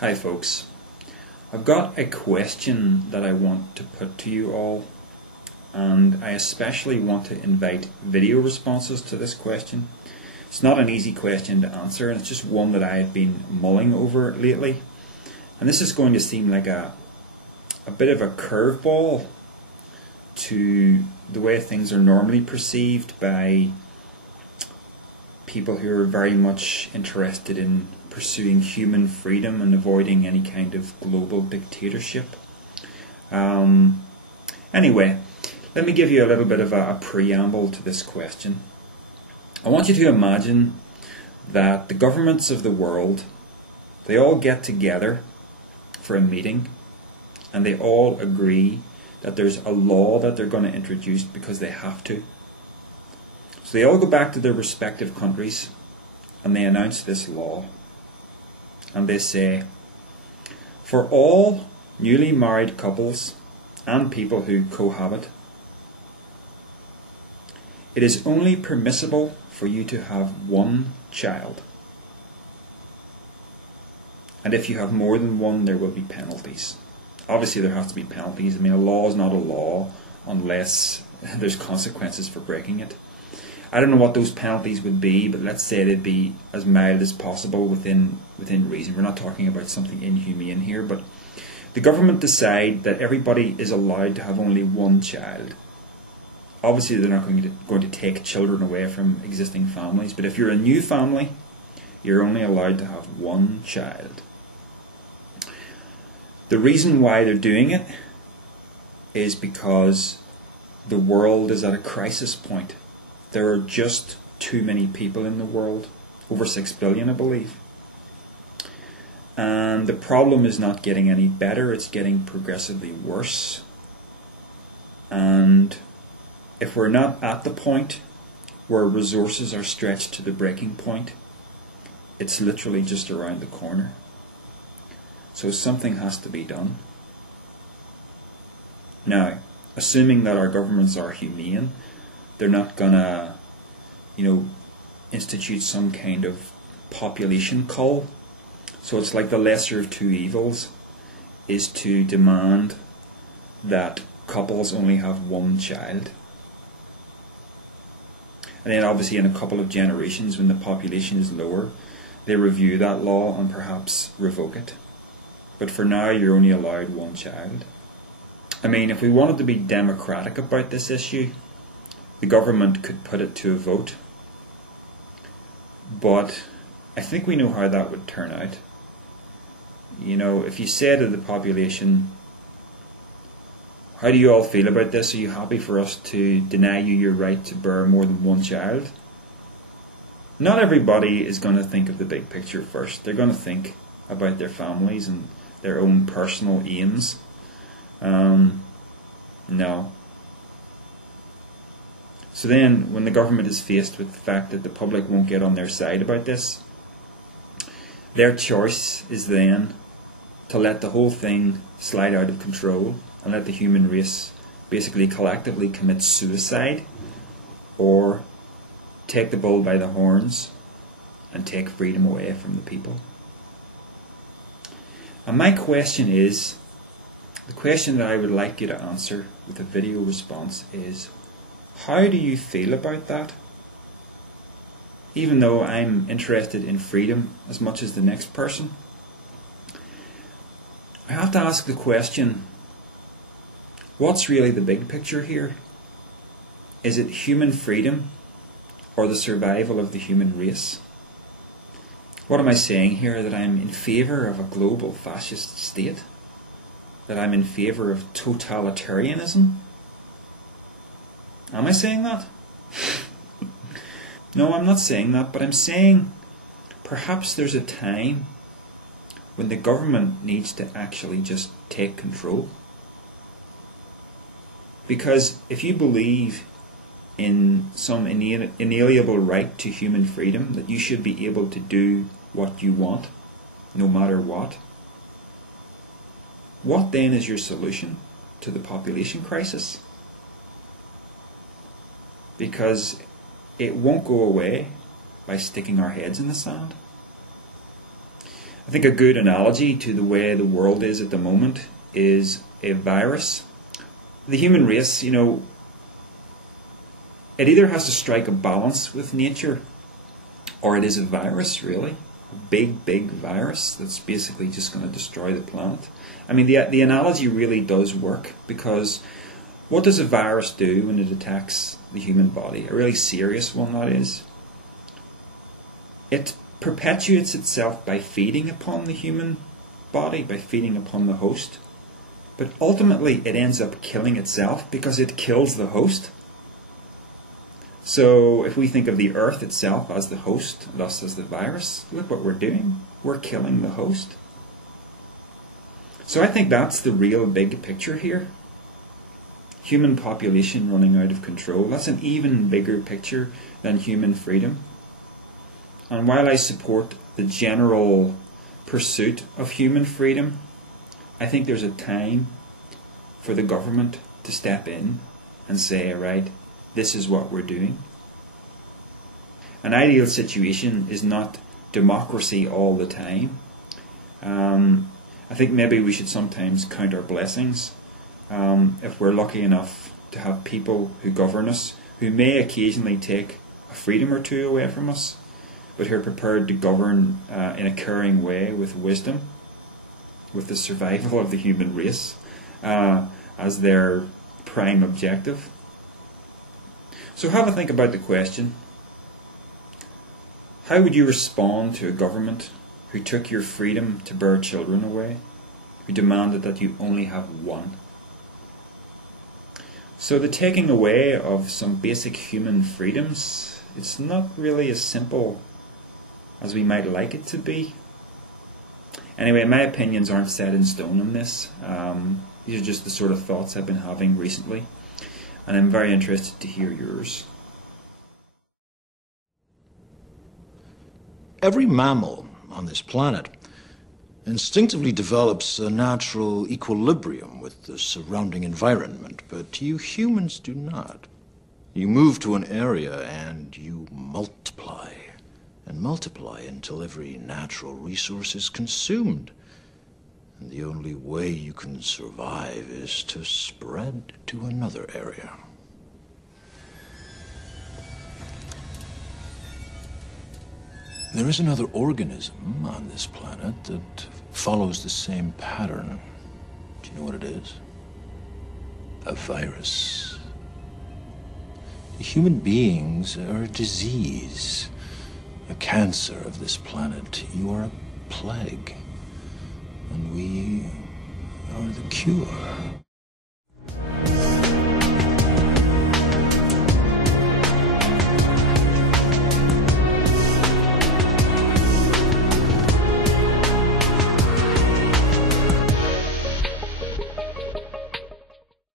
Hi folks, I've got a question that I want to put to you all, and I especially want to invite video responses to this question. It's not an easy question to answer, and it's just one that I have been mulling over lately, and this is going to seem like a bit of a curveball to the way things are normally perceived by people who are very much interested in pursuing human freedom and avoiding any kind of global dictatorship. Anyway, let me give you a little bit of a preamble to this question. I want you to imagine that the governments of the world, they all get together for a meeting and they all agree that there's a law that they're going to introduce because they have to. So they all go back to their respective countries and they announce this law. And they say, for all newly married couples and people who cohabit, it is only permissible for you to have one child. And if you have more than one, there will be penalties. Obviously there has to be penalties. I mean, a law is not a law unless there's consequences for breaking it. I don't know what those penalties would be, but let's say they'd be as mild as possible within reason. We're not talking about something inhumane here, but the government decide that everybody is allowed to have only one child. Obviously they're not going to take children away from existing families, but if you're a new family, you're only allowed to have one child. The reason why they're doing it is because the world is at a crisis point. There are just too many people in the world, over 6 billion I believe. And the problem is not getting any better, it's getting progressively worse. And if we're not at the point where resources are stretched to the breaking point, it's literally just around the corner. So something has to be done. Now, assuming that our governments are humane, they're not gonna, institute some kind of population cull. So it's like the lesser of two evils is to demand that couples only have one child. And then obviously in a couple of generations, when the population is lower, they review that law and perhaps revoke it. But for now, you're only allowed one child. I mean, if we wanted to be democratic about this issue, the government could put it to a vote. But I think we know how that would turn out. If you say to the population, how do you all feel about this? Are you happy for us to deny you your right to bear more than one child? Not everybody is going to think of the big picture first. They're going to think about their families and their own personal aims. No. So then, when the government is faced with the fact that the public won't get on their side about this, their choice is then to let the whole thing slide out of control and let the human race basically collectively commit suicide, or take the bull by the horns and take freedom away from the people. And my question is, the question that I would like you to answer with a video response is, how do you feel about that? Even though I'm interested in freedom as much as the next person, I have to ask the question, what's really the big picture here? Is it human freedom or the survival of the human race? What am I saying here? That I'm in favour of a global fascist state? That I'm in favour of totalitarianism? Am I saying that? No, I'm not saying that, but I'm saying perhaps there's a time when the government needs to actually just take control. Because if you believe in some inalienable right to human freedom, that you should be able to do what you want, no matter what then is your solution to the population crisis? Because it won't go away by sticking our heads in the sand. I think a good analogy to the way the world is at the moment is a virus. The human race, you know, it either has to strike a balance with nature, or it is a virus, really. A big, big virus that's basically just going to destroy the planet. I mean, the analogy really does work, because what does a virus do when it attacks the human body? A really serious one, that is. It perpetuates itself by feeding upon the human body, by feeding upon the host. But ultimately it ends up killing itself because it kills the host. So if we think of the earth itself as the host, and us as the virus, look what we're doing. We're killing the host. So I think that's the real big picture here. Human population running out of control. That's an even bigger picture than human freedom. And while I support the general pursuit of human freedom, I think there's a time for the government to step in and say, right, this is what we're doing. An ideal situation is not democracy all the time. I think maybe we should sometimes count our blessings. If we're lucky enough to have people who govern us, who may occasionally take a freedom or two away from us, but who are prepared to govern in a caring way with wisdom, with the survival of the human race as their prime objective. So have a think about the question: how would you respond to a government who took your freedom to bear children away, who demanded that you only have one? So the taking away of some basic human freedoms, it's not really as simple as we might like it to be. Anyway, my opinions aren't set in stone on this. These are just the sort of thoughts I've been having recently, and I'm very interested to hear yours. Every mammal on this planet instinctively develops a natural equilibrium with the surrounding environment, but you humans do not. You move to an area and you multiply, and multiply until every natural resource is consumed. And the only way you can survive is to spread to another area. There is another organism on this planet that follows the same pattern. Do you know what it is? A virus. Human beings are a disease, a cancer of this planet. You are a plague, and we are the cure.